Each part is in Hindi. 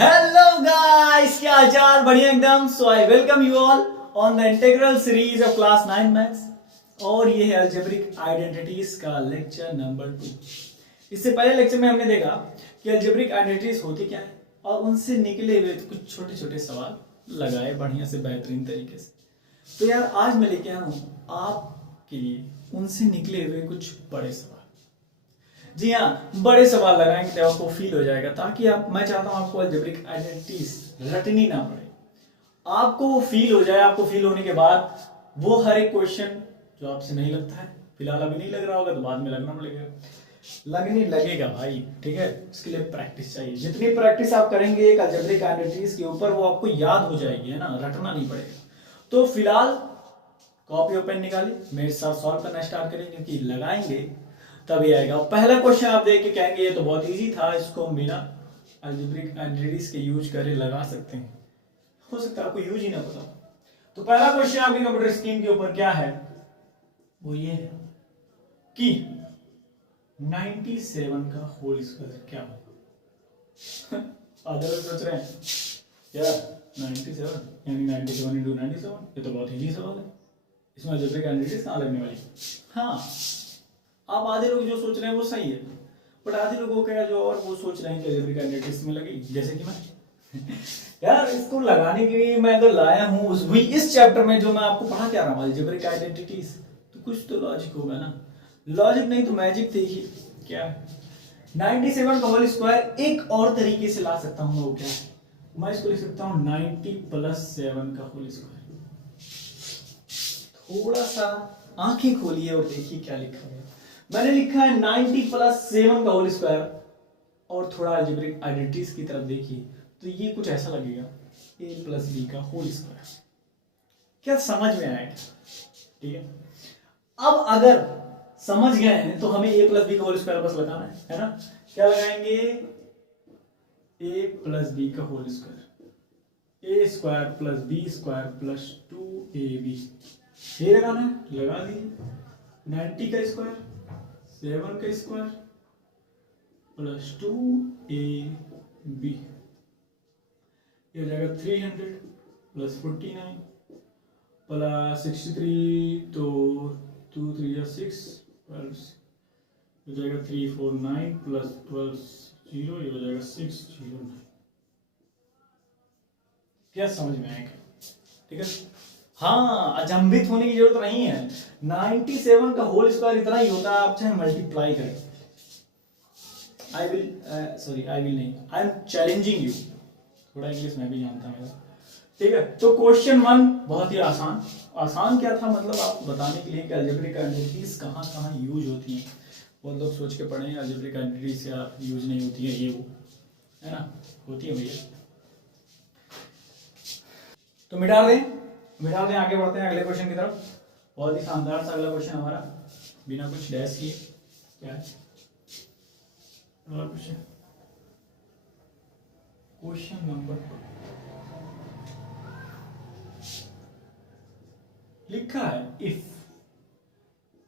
हेलो गाइस, क्या हाल चाल? बढ़िया एकदम। So I welcome you all on the integral series of class 9 maths और ये है अलजेब्रिक आइडेंटिटीज का लेक्चर नंबर 2। इससे पहले लेक्चर में हमने देखा कि अलजेब्रिक आइडेंटिटीज होती क्या है और उनसे निकले हुए कुछ छोटे छोटे सवाल लगाए बढ़िया से बेहतरीन तरीके से। तो यार आज मैं लेके आया हूँ आपके लिए उनसे निकले हुए कुछ बड़े सवाल। जी हाँ, बड़े सवाल लगाएंगे तो आपको फील हो जाएगा, ताकि मैं चाहता हूँ आपको अलजेब्रिक आइडेंटिटीज रटनी ना पड़े, आपको वो फील हो जाए। आपको फील होने के बाद वो हर एक क्वेश्चन जो आपसे नहीं लगता है, फिलहाल अभी नहीं लग रहा होगा तो बाद में लगना पड़ेगा, लगने लगेगा भाई। ठीक है, उसके लिए प्रैक्टिस चाहिए। जितनी प्रैक्टिस आप करेंगे एक अलजेब्रिक आइडेंटिटीज के ऊपर, वो आपको याद हो जाएगी, है ना, रटना नहीं पड़ेगा। तो फिलहाल कॉपी और पेन निकालिए, मेरे साथ सॉल्व करना स्टार्ट करेंगे, क्योंकि लगाएंगे तभी आएगा। पहला क्वेश्चन आप देख के कहेंगे ये तो बहुत इजी था, इसको हम बिना अलजेब्रिक आइडेंटिटीज के यूज करे लगा सकते हैं। हो सकता है आपको यूज ही ना पता। तो पहला क्वेश्चन आपकी कंप्यूटर स्क्रीन के ऊपर क्या है, वो ये है कि 97 का होल स्क्वायर क्या होगा। आधे लोग सोच रहे हैं यार 97 यानी 97 इंटू 97, ये तो बहुत इजी सवाल है, इसमें अलजेब्रिक आइडेंटिटीज कहाँ लगने वाली। हाँ, आप आधे लोग जो सोच रहे हैं वो सही है, बट आधे लोगों का जो और वो सोच रहे हैं कि अलजेब्रिक आइडेंटिटीज में लगेगी, जैसे कि मैं। यार इसको लगाने के लिए मैं अगर लाया हूँ वही इस चैप्टर में जो मैं आपको पढ़ा क्या रहा हूँ अलजेब्रिक आइडेंटिटीज, तो कुछ तो लॉजिक होगा ना। लॉजिक नहीं तो मैजिक देखिए क्या। 97 का होल स्क्वायर एक और तरीके से ला सकता हूँ, वो क्या है, मैं इसको लिख सकता हूँ 90 प्लस 7 का होल स्क्वायर। थोड़ा सा आंखें खोलिए और देखिए क्या लिखा है। मैंने लिखा है 90 प्लस 7 का होल स्क्वायर, और थोड़ा अलजेब्रिक आइडेंटिटीज की तरफ देखिए तो ये कुछ ऐसा लगेगा a प्लस बी का होल स्क्वायर। क्या समझ में आया? ठीक है, अब अगर समझ गए हैं तो हमें a प्लस बी का होल स्क्वायर बस लगाना है ना। क्या लगाएंगे? a प्लस बी का whole square, a square plus B square plus 2ab, ये लगाना है, लगा दीजिए। 90 का स्क्वायर 7 का स्क्वायर प्लस 2ab, ये हो जाएगा 300 प्लस 49 प्लस 63, तो 2 3 या 6 प्लस हो जाएगा 349 प्लस 12 0, ये हो जाएगा 609। क्या समझ में आएगा? ठीक है, हाँ, अचंभित होने की जरूरत नहीं है। 97 का होल स्क्वायर इतना ही होता है, आप चाहे मल्टीप्लाई करें। आई विल नहीं, आई एम चैलेंजिंग यू। थोड़ा इंग्लिश मैं भी जानता हूँ। ठीक है, तो क्वेश्चन 1 बहुत ही आसान क्या था, मतलब आपको बताने के लिए कि अलजेब्रिक आइडेंटिटीज कहाँ कहाँ यूज होती हैं। बहुत लोग सोच के पढ़े हैं अलजेब्रिक आइडेंटिटीज या यूज नहीं होती है, ये वो, है ना, होती है भैया। तो मिटा दें, आगे बढ़ते हैं अगले क्वेश्चन की तरफ। बहुत ही शानदार सा अगला क्वेश्चन हमारा, बिना कुछ डैश किए। क्या है अगला क्वेश्चन? क्वेश्चन नंबर 2 लिखा है, if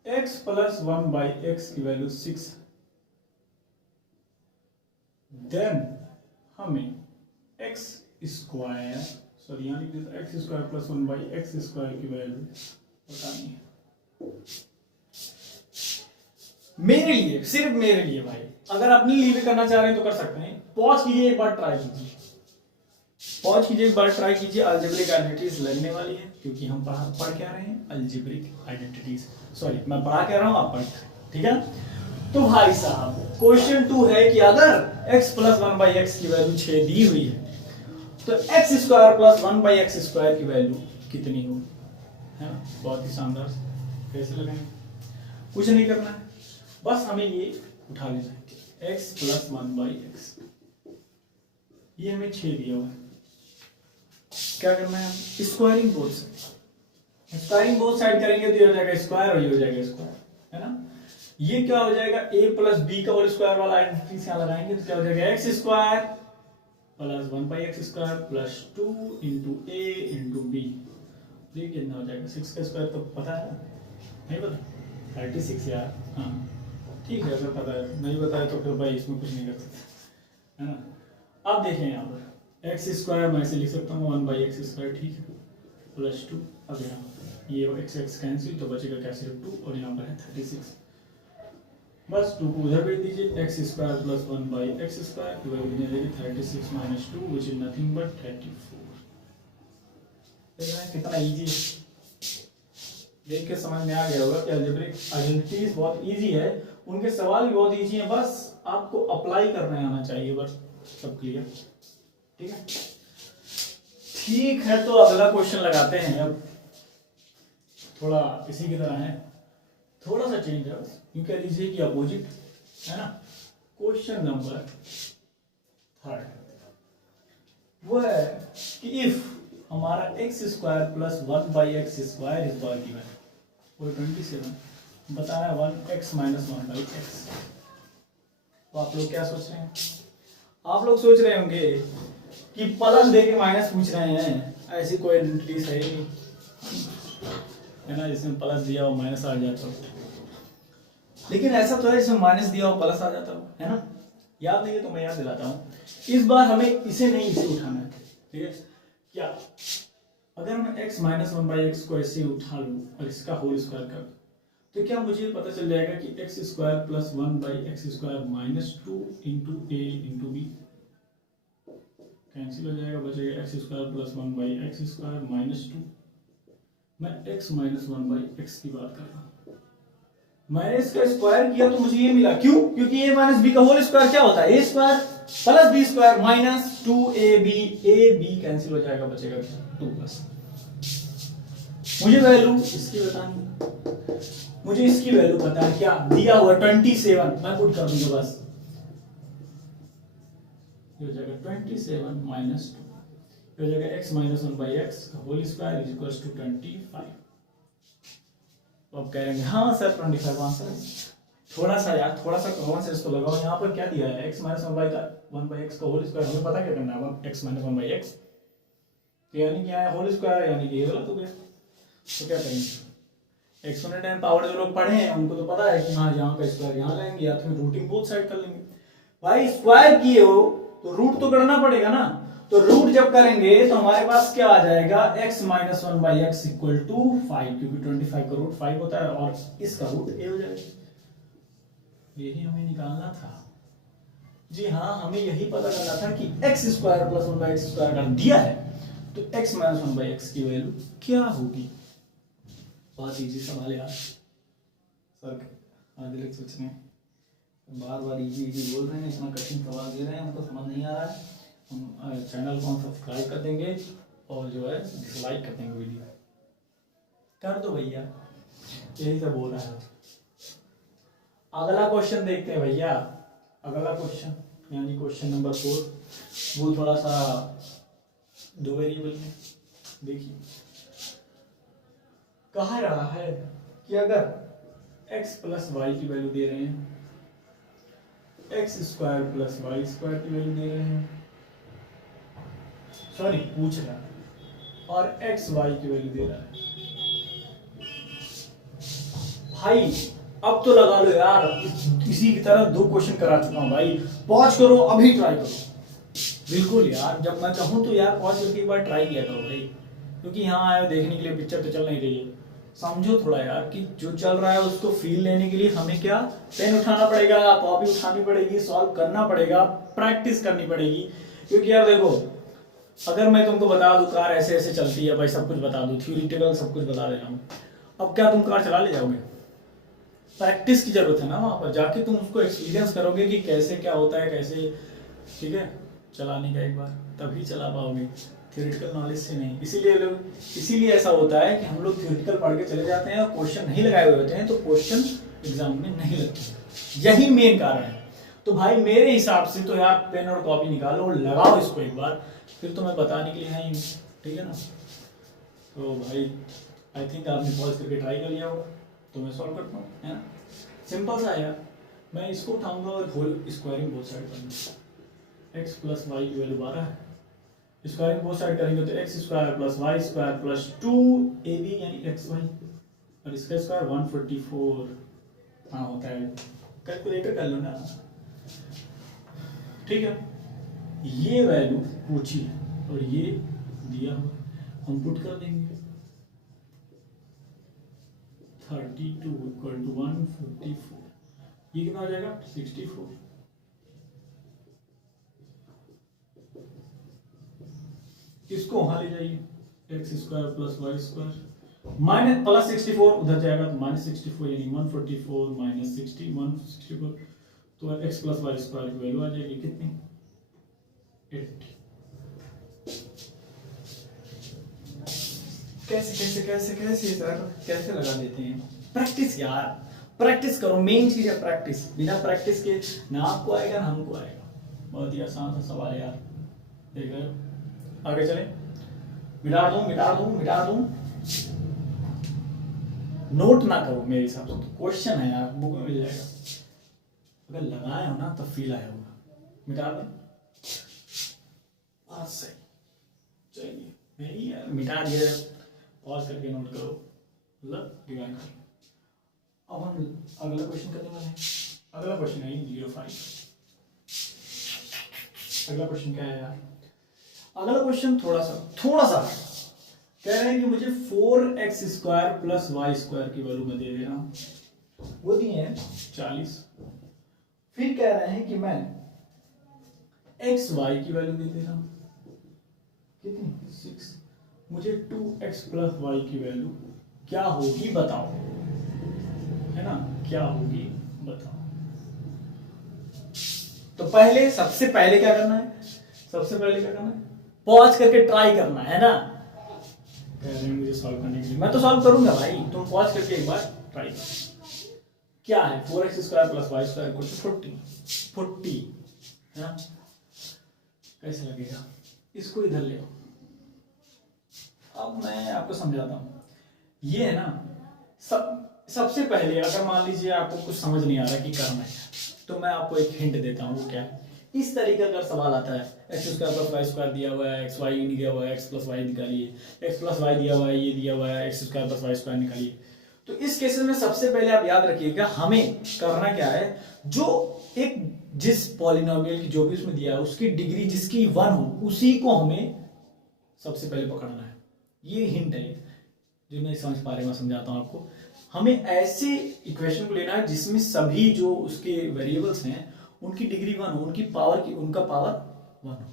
x plus 1 by x की वैल्यू 6, देन हमें x स्क्वायर यानी x square plus 1 by X square की वैल्यू बतानी है। मेरे लिए, सिर्फ मेरे लिए भाई, अगर अपने लिए भी करना चाह रहे हैं तो कर सकते हैं। पॉज कीजिए, एक बार ट्राई कीजिए, अलजेब्रिक आइडेंटिटीज लगने वाली है, क्योंकि हम पढ़ क्या रहे हैं, अलजेब्रिक आइडेंटिटीज। सॉरी, मैं पढ़ा क्या रहा हूं, आप पढ़। ठीक है, तो भाई साहब क्वेश्चन 2 है कि अगर x प्लस 1 बाई एक्स की वैल्यू 6 दी हुई है, तो x square plus 1 by X square की वैल्यू कितनी हो, है ना। बहुत ही शानदार। कैसे लगाएंगे? कुछ नहीं करना है, बस हमें ये उठा लेना है, x प्लस 1 बाई एक्स, ये हमें 6 दिया हुआ है। क्या करना है? स्क्वायरिंग बोथ साइड करेंगे तो ये हो जाएगा स्क्वायर और ये हो जाएगा स्क्वायर, है ना। ये क्या हो जाएगा, a प्लस बी का होल स्क्वायर वाला आइडेंटिटी यहां लगाएंगे तो क्या हो जाएगा, X square plus 1 by X square plus 2 into A into B. देखिए कितना हो जाएगा, 6 का स्क्वायर तो पता है, नहीं पता? 36 यार। हाँ ठीक है, अगर पता है, नहीं पता है तो फिर भाई इसमें कुछ नहीं कर सकते, है ना। अब देखें यहाँ पर एक्स स्क्वायर मैं इसे लिख सकता हूँ 1/x², ठीक है, +2। अब यहाँ ये एक्स एक्स कैंसिल, तो बचेगा क्या, सिर्फ 2, और यहाँ पर है 36। बस 2 को उधर भेज दीजिए, x² + 1/x² की वैल्यू मिल जाएगी 36 - 2 विच इज नथिंग बट 34। कितना इजी है, देख के समझ में आ गया होगा कि अलजेब्रिक आइडेंटिटीज बहुत इजी है, उनके सवाल भी बहुत इजी हैं, बस आपको अप्लाई करने आना चाहिए, बस सब क्लियर। ठीक है, ठीक है, तो अगला क्वेश्चन लगाते हैं। अब थोड़ा इसी की तरह है, थोड़ा सा चेंज है, यूं कह लीजिए कि अपोजिट है ना। क्वेश्चन नंबर 3 वो है कि इफ हमारा x² + 1/x² इज गिवन, वो 27 बता रहा है 1x - 1/x। तो आप लोग क्या सोच रहे हैं, आप लोग सोच रहे होंगे कि प्लस दे के माइनस पूछ रहे हैं, ऐसी कोई आइडेंटिटी है ही नहीं, है ना, जिसमें प्लस दिया हो माइनस आ जाता हो। लेकिन ऐसा तो है जिसमें माइनस दिया हो प्लस आ जाता हो, है ना। याद नहीं है तो मैं याद दिलाता हूँ, इस बार हमें इसे नहीं, इसे उठाना है। ठीक है, क्या अगर मैं x - 1/x को ऐसे उठा लूं और इसका होल स्क्वायर कर दूं, तो क्या मुझे पता चल जाएगा कि x² + 1/x² - 2 × a × b cancel हो जाएगा, बचेगा x² + 1/x² - 2। मैं x - 1/x की बात कर रहा हूँ, मैंने इसका स्क्वायर किया तो मुझे ये मिला, क्यों, क्योंकि a - b का होल स्क्वायर क्या होता है, a² + b² - 2ab, ab cancel हो जाएगा, बचेगा 2 बस। मुझे वैल्यू इसकी बतानी, मुझे इसकी वैल्यू पता है, क्या दिया हुआ 27, मैं पुट कर दूंगा बस, ये हो जाएगा 27 - 2, ये हो जाएगा x - 1/x का whole square is equal to 25। तो अब कह रहे हैं हाँ सर 25 आंसर है। थोड़ा सा यार, थोड़ा सा कॉमन सेंस तो लगाओ, यहाँ पर क्या दिया है, x - 1/x का होल स्क्वायर, हमें पता क्या करना है, x - 1/x, यानी क्या है होल स्क्वायर, यानी कि ये गलत हो गया। तो क्या करेंगे, एक्सपोनेंट एंड पावर जो लोग पढ़े हैं उनको तो पता है कि हाँ यहाँ का स्क्वायर यहाँ लाएंगे, या फिर रूटिंग बोथ साइड कर लेंगे। भाई स्क्वायर किए हो तो रूट तो करना पड़ेगा ना, तो रूट जब करेंगे तो हमारे पास क्या आ जाएगा, x - 1/x = 5, क्योंकि 25 का रूट 5 होता है और इसका रूट a हो जाएगा। यही हमें निकालना था जी, हाँ हमें यही पता करना था कि x² + 1/x² अगर दिया है तो x - 1/x की वैल्यू क्या होगी। बहुत इजी सवाल यार, सर आधे लोग सोच रहे हैं बार बार इजी इजी बोल रहे हैं, इतना कठिन सवाल दे रहे हैं, हमको समझ नहीं आ रहा है। हम चैनल को सब्सक्राइब कर देंगे और जो है डिसलाइक कर देंगे वीडियो, कर दो भैया, यही सब बोल रहा है। अगला क्वेश्चन देखते हैं भैया, अगला क्वेश्चन यानी क्वेश्चन नंबर 4, वो थोड़ा सा 2 वेरिएबल में देखिए, कहा रहा है कि अगर x + y की वैल्यू दे रहे हैं, x² + y² की वैल्यू दे रहे हैं, सॉरी पूछ रहा है, और xy की वैल्यू दे रहा है। भाई अब तो लगा लो यार, इसी की तरह 2 क्वेश्चन करा चुका हूं भाई, पॉज करो अभी ट्राई करो, बिल्कुल यार, जब मैं कहूं तो यार पॉज करके एक बार ट्राई किया करो भाई, क्योंकि यहाँ आए देखने के लिए, पिक्चर तो चल नहीं रही है, समझो थोड़ा यार कि जो चल रहा है उसको फील लेने के लिए हमें क्या, पेन उठाना पड़ेगा, कॉपी उठानी पड़ेगी, सॉल्व करना पड़ेगा, प्रैक्टिस करनी पड़ेगी। क्योंकि यार देखो, अगर मैं तुमको बता दूं कार ऐसे ऐसे चलती है भाई, सब कुछ बता दूं, थ्योरेटिकल सब कुछ बता दे रहा हूं, अब क्या तुम कार चला ले जाओगे, प्रैक्टिस की जरूरत है ना, वहां पर जाके तुम उसको एक्सपीरियंस करोगे कि कैसे क्या होता है, कैसे, ठीक है, चलाने का एक बार तभी चला पाओगे, थ्योरेटिकल नॉलेज से नहीं। इसीलिए ऐसा होता है कि हम लोग थ्योरेटिकल पढ़ के चले जाते हैं और क्वेश्चन नहीं लगाए हुए होते हैं, तो क्वेश्चन एग्जाम में नहीं लगते, यही मेन कारण है। तो भाई मेरे हिसाब से तो यार पेन और कॉपी निकालो और लगाओ इसको एक बार, फिर तो मैं बताने के लिए है ही, ठीक है ना। तो भाई आई थिंक आपने पॉज करके ट्राई कर लिया होगा, तो मैं सॉल्व करता हूँ, है ना, सिंपल सा यार, मैं इसको उठाऊंगा और होल स्क्वायरिंग बोथ साइड करूंगा, x + y की वैल्यू 12 है, स्क्वायरिंग बोथ साइड करेंगे तो x² + y² + 2ab यानी xy, और इसका स्क्वायर 144 हाँ होता है, कैलकुलेटर कर लो ना, ठीक है। ये वैल्यू पूछी है, और ये दिया हुआ हम पुट कर देंगे 32 इक्वल टू 144, ये कितना हो जाएगा 64। इसको वहां ले जाइए X square plus Y square minus plus 64 उधर जाएगा तो माइनस 64 यानी 144 माइनस 60 164, तो एक्स प्लस वाई स्क्वायर की वैल्यू आ जाएगी कितनी 80। कैसे कैसे कैसे कैसे सर कैसे लगा देते हैं? प्रैक्टिस यार, प्रैक्टिस करो, मेन चीज है प्रैक्टिस। बिना प्रैक्टिस के ना आपको आएगा ना हमको आएगा। बहुत ही आसान सा सवाल है यार, देख रहे हो। आगे चले, मिटा दूं मिटा दूं मिटा दूं, नोट ना करो मेरे हिसाब से, तो क्वेश्चन है यार, बुक में मिल जाएगा। अगर लगाए हो ना तो फील आया होगा। मिटा दें, बात सही, चलिए नहीं यार मिटा दिया, पॉज करके नोट करो, मतलब डिवाइड करो। अब हम अगला क्वेश्चन करने वाले हैं। अगला क्वेश्चन है 05। अगला क्वेश्चन क्या है यार? अगला क्वेश्चन थोड़ा सा कह रहे हैं कि मुझे 4x square plus Y square की वैल्यू में दे देना, वो दी है 40। फिर कह रहे हैं कि मैं एक्स वाई की वैल्यू दे देना कितनी 6, मुझे 2x प्लस वाई की वैल्यू क्या होगी बताओ, है ना, क्या होगी बताओ। तो पहले सबसे पहले क्या करना है? सबसे पहले क्या करना है? पॉज करके ट्राई करना है ना। कह रहे हैं मुझे सॉल्व करने के लिए, मैं तो सॉल्व करूंगा भाई, तुम पॉज करके एक बार ट्राई करो। क्या है 4x square plus Y square equal to 40 है ना? कैसे लगेगा? इसको इधर ले आओ। अब मैं आपको समझाता हूं। ये है ना, सबसे पहले अगर मान लीजिए आपको कुछ समझ नहीं आ रहा कि करना है, तो मैं आपको एक हिंट देता हूँ। वो क्या है? इस तरीके का सवाल आता है, X square plus Y square दिया हुआ है, एक्स वाई नहीं दिया हुआ है, एक्स प्लस वाई निकालिए, एक्स प्लस वाई दिया हुआ है, ये दिया हुआ है, X square plus Y square निकालिए। तो इस केसेस में सबसे पहले आप याद रखिएगा हमें करना क्या है, जो एक जिस पॉलिनोमियल की जो भी उसमें दिया है उसकी डिग्री जिसकी 1 हो उसी को हमें सबसे पहले पकड़ना है। ये हिंट है जो नहीं समझ पा रहे मैं समझाता हूं आपको। हमें ऐसे इक्वेशन को लेना है जिसमें सभी जो उसके वेरिएबल्स हैं उनकी डिग्री 1 हो, उनकी पावर की उनका पावर 1 हो।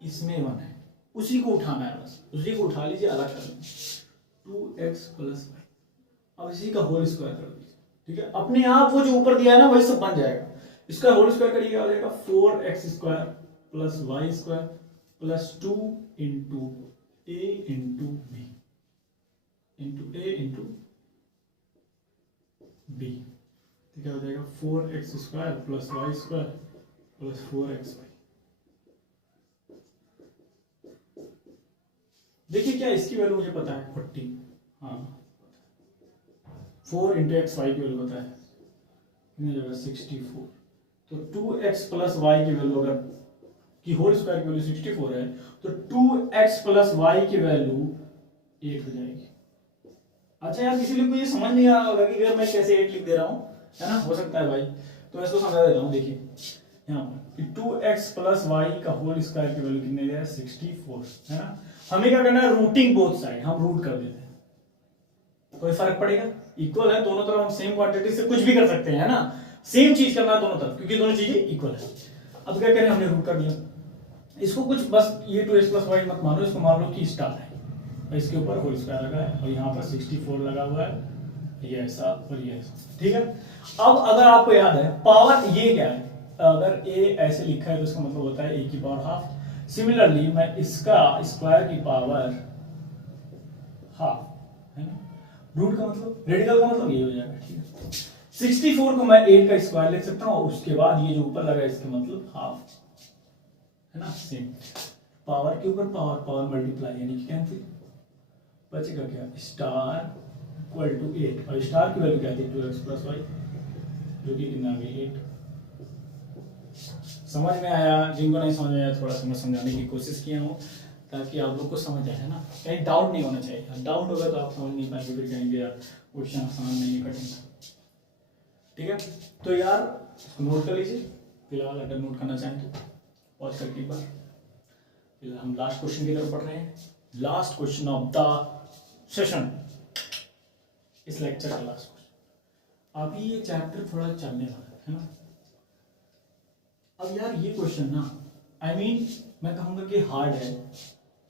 इसमें 1 है, उसी को उठाना है, बस उसी को उठा लीजिए, अलग कर लीजिए 2x प्लस वाई। अब इसी का होल स्क्वायर कर दीजिए, ठीक है। अपने आप वो जो ऊपर दिया है ना वही सब बन जाएगा। इसका होल स्क्वायर करिए, क्या हो जाएगा 4x square plus Y square plus 2 into a into B into a into B. क्या हो जाएगा 4x square plus Y square plus 4xy। देखिए क्या इसकी वैल्यू मुझे पता है 40, हाँ 4 इंटू एक्स वाई की वैल्यू पता है कितनी हो जाएगा 64। तो 2x प्लस वाई की वैल्यू अगर की होल स्क्वायर की वैल्यू 64 है तो 2x प्लस वाई की वैल्यू 8 हो जाएगी। अच्छा यार किसी लोग को ये समझ नहीं आ रहा होगा कि अगर मैं कैसे 8 लिख दे रहा हूँ, है ना, हो सकता है भाई, तो मैं इसको समझा देता हूँ। देखिए यहाँ पर 2x प्लस वाई का होल स्क्वायर की वैल्यू कितने है 64, है ना। हमें क्या करना है, रूटिंग बोथ साइड, हम रूट कर देते हैं, कोई फर्क पड़ेगा, इक्वल है दोनों तरफ, हम सेम क्वांटिटी से कुछ भी कर सकते हैं, है ना, सेम चीज करना है दोनों तरफ क्योंकि दोनों चीजें इक्वल है। अब क्या करें, हमने रूट कर दिया, इसको कुछ बस ये 2x प्लस वाई मत मानो, इसको मान लो कि स्टार है, इसके ऊपर होल स्क्वायर लगा है और यहाँ पर 64 लगा हुआ है, ये ऐसा और ये ऐसा, ठीक है। अब अगर आपको याद है पावर ये क्या है, अगर a ऐसे लिखा है तो इसका मतलब होता है a की पावर हाफ। सिमिलरली मैं इसका स्क्वायर की पावर हाफ, है ना, रूट का मतलब रेडिकल का मतलब ये हो जाएगा, ठीक है। 64 को मैं 8 का स्क्वायर लिख सकता हूँ और उसके बाद ये जो ऊपर लगा है इसका मतलब हाफ, है ना, सेम पावर के ऊपर पावर, पावर मल्टीप्लाई यानी कि कैंसिल, बचेगा क्या स्टार इक्वल टू 8 और स्टार की वैल्यू क्या थी 2x प्लस वाई जो कि कितना आ गई 8। समझ में आया? जिनको नहीं समझ में आया थोड़ा सा मैं समझाने की कोशिश किया हूँ ताकि आप लोग को समझ आए, है ना, कहीं डाउट नहीं होना चाहिए। डाउट होगा तो आप समझ नहीं पाएंगे, फिर कहेंगे यार क्वेश्चन आसान नहीं है, कठिन था, ठीक है। तो यार इसको नोट कर लीजिए फिलहाल, अगर नोट करना चाहें तो पॉज करके एक बार हम लास्ट क्वेश्चन की तरफ पढ़ रहे हैं। Last question of the session, इस लेक्चर का लास्ट क्वेश्चन। अभी ये चैप्टर थोड़ा चलने वाला है ना। अब यार ये क्वेश्चन ना मैं कहूँगा कि हार्ड है,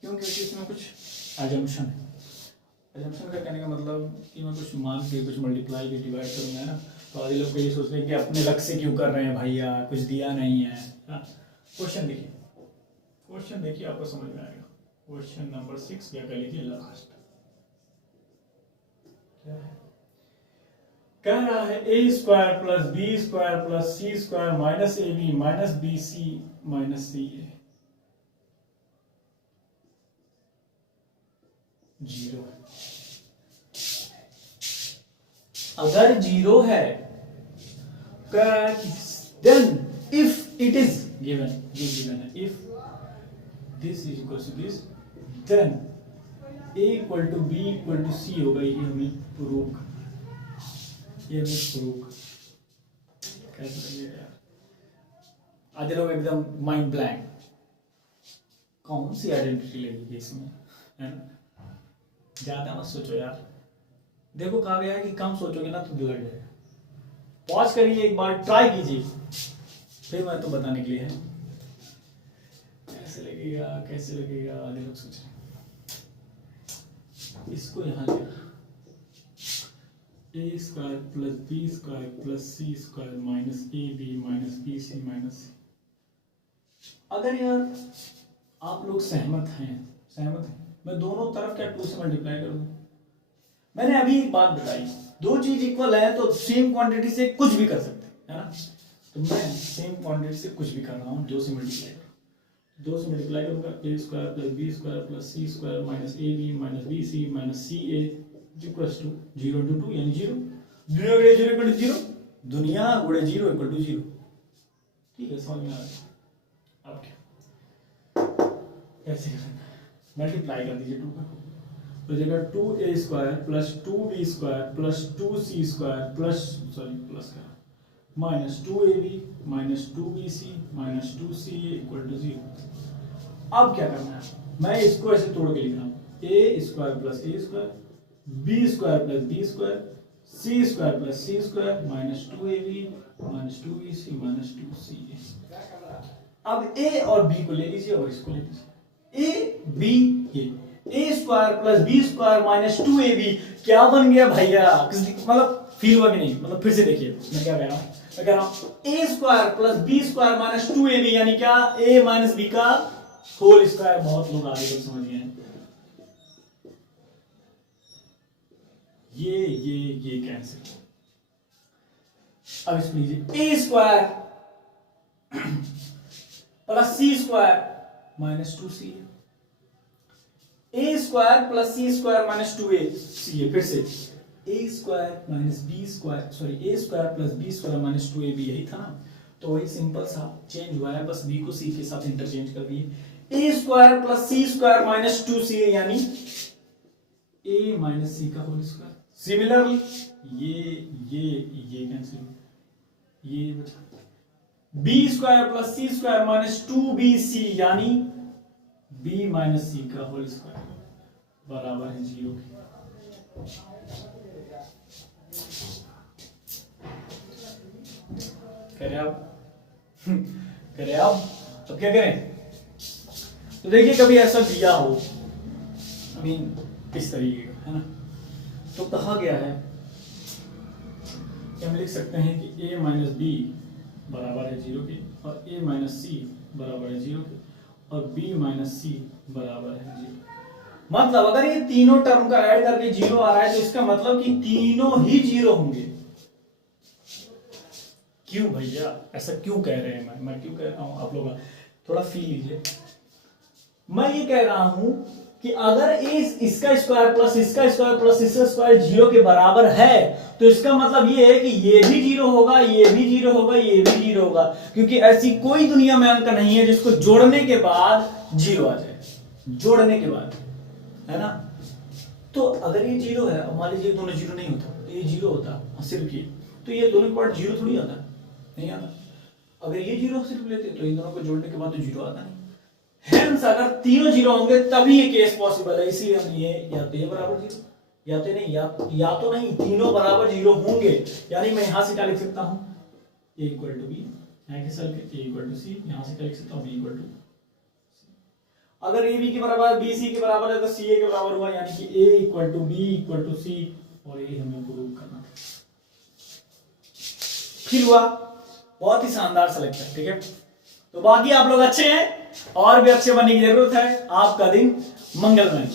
क्योंकि इसमें कुछ एजम्पशन है। एजम्पशन का कहने का मतलब कि मैं कुछ मान के कुछ मल्टीप्लाई के डिवाइड करूँगा ना, तो आधे लोग ये सोच रहे हैं कि अपने लक से क्यों कर रहे हैं भैया, कुछ दिया नहीं है। क्वेश्चन देखिए आपको समझ में आएगा। क्वेश्चन नंबर 6 या कह लीजिए लास्ट। क्या है? कह रहा है a square plus B square plus C square minus A B minus B C minus C A 0 है। अगर 0 है, कह रहा है कि then if it is given, ये गिवन है, if this is equal to this, then a equal to B equal to C होगा। ये हमें प्रूव, कैसे लगेगा यार? आधे लोग एकदम माइंड ब्लैंक, कौन सी आइडेंटिटी लगेगी इसमें, है ना? ज्यादा मत सोचो यार। देखो कहा गया है कि कम सोचोगे ना तो लग जाएगा। पॉज करिए, एक बार ट्राई कीजिए, फिर मैं तो बताने के लिए है। कैसे लगेगा आधे लोग सोच रहे हैं। इसको यहां लिया, A square plus B square plus C square minus A B minus B C minus C. अगर यार आप लोग सहमत हैं, मैं दोनों तरफ क्या 2 से मल्टीप्लाई कर दूं? मैंने अभी एक बात बताई, दो चीज इक्वल है तो सेम क्वांटिटी से कुछ भी कर सकते हैं, है ना? तो मैं सेम क्वांटिटी से कुछ भी कर रहा हूँ, 2 से मल्टीप्लाई करूंगा। A square plus B square plus C square minus A B minus B C minus C A equals to 0 into 2 यानी 0। दुनिया गुणे 0 इक्वल टू 0, दुनिया गुणे 0 इक्वल टू 0। ठीक है, समझ में आ गया। अब क्या, कैसे करना है? मल्टीप्लाई कर दीजिए 2 का, तो जाएगा 2a square plus 2b square plus 2c square plus का minus 2ab minus 2bc minus 2ca equal to 0। अब क्या करना है? मैं इसको ऐसे तोड़ के लिख रहा हूँ, a square plus a square B square plus B square C square plus C square minus 2ab minus 2bc minus 2ca। अब a और b को ले लीजिए और इसको ले लीजिए, a b a square plus B square minus 2ab क्या बन गया भैया? मतलब फील हुआ कि नहीं? मतलब फिर से देखिए मैं क्या कह रहा हूं a square plus B square minus 2ab यानी क्या? a माइनस b का होल स्क्वायर। बहुत लोग आगे लोग समझ गए हैं। ये कैंसिल। अब इसको लीजिए, a square plus C square minus 2c, a square plus C square minus 2ac। फिर से a square minus B square, sorry a square plus B square minus 2ab, यही था ना? तो वही सिंपल सा चेंज हुआ है, बस b को c के साथ इंटरचेंज कर दिए। a square plus C square minus 2c यानी a माइनस सी का होल स्क्वायर। सिमिलरली ये कैंसिल, ये बचा b square plus C square minus 2bc यानी b माइनस सी का होल स्क्वायर बराबर है 0 के। करें आप तो क्या करें? तो देखिए कभी ऐसा दिया हो, इस तरीके का, है ना? तो कहा गया है कि हम लिख सकते हैं कि a माइनस बी बराबर है 0 के, और a माइनस सी बराबर है 0 के, और b माइनस सी बराबर है 0। मतलब अगर ये तीनों टर्म का ऐड करके 0 आ रहा है तो इसका मतलब कि तीनों ही 0 होंगे। क्यों भैया ऐसा क्यों कह रहे हैं? मैं क्यों कह रहा हूं? आप लोग थोड़ा फील लीजिए। मैं ये कह रहा हूं कि अगर इसका स्क्वायर प्लस इसका स्क्वायर प्लस इसका स्क्वायर 0 के बराबर है तो इसका मतलब ये है कि ये भी 0 होगा, ये भी 0 होगा, ये भी 0 होगा, क्योंकि ऐसी कोई दुनिया में अंक नहीं है जिसको जोड़ने के बाद 0 आ जाए। जोड़ने के बाद, है ना? तो अगर ये 0 है, मान लीजिए दोनों 0 नहीं होता, तो ये 0 होता सिर्फ ये, तो ये दोनों के बाद 0 थोड़ी आता, नहीं आता। अगर ये 0 सिर्फ लेते तो इन दोनों को जोड़ने के बाद तो 0 आता नहीं। हेंस अगर तीनों जीरो होंगे तभी ये केस पॉसिबल है, इसीलिए हम ये या तो ये बराबर जीरो या तो नहीं, या तो नहीं, तीनों बराबर जीरो होंगे, यानी मैं यहां से क्या लिख सकता हूं, a इक्वल टू बी, यहाँ के सेल के a इक्वल टू सी, यहां से क्या लिख सकता हूं b इक्वल टू, अगर a b के बराबर b c के बराबर है तो c a के बराबर हुआ, यानी कि a equal to b equal to c, और ये हमें प्रूव करना था। फिर हुआ, बहुत ही शानदार सा लेक्चर, ठीक है। तो बाकी आप लोग अच्छे हैं और भी अच्छे बनने की जरूरत है। आपका दिन मंगलमय।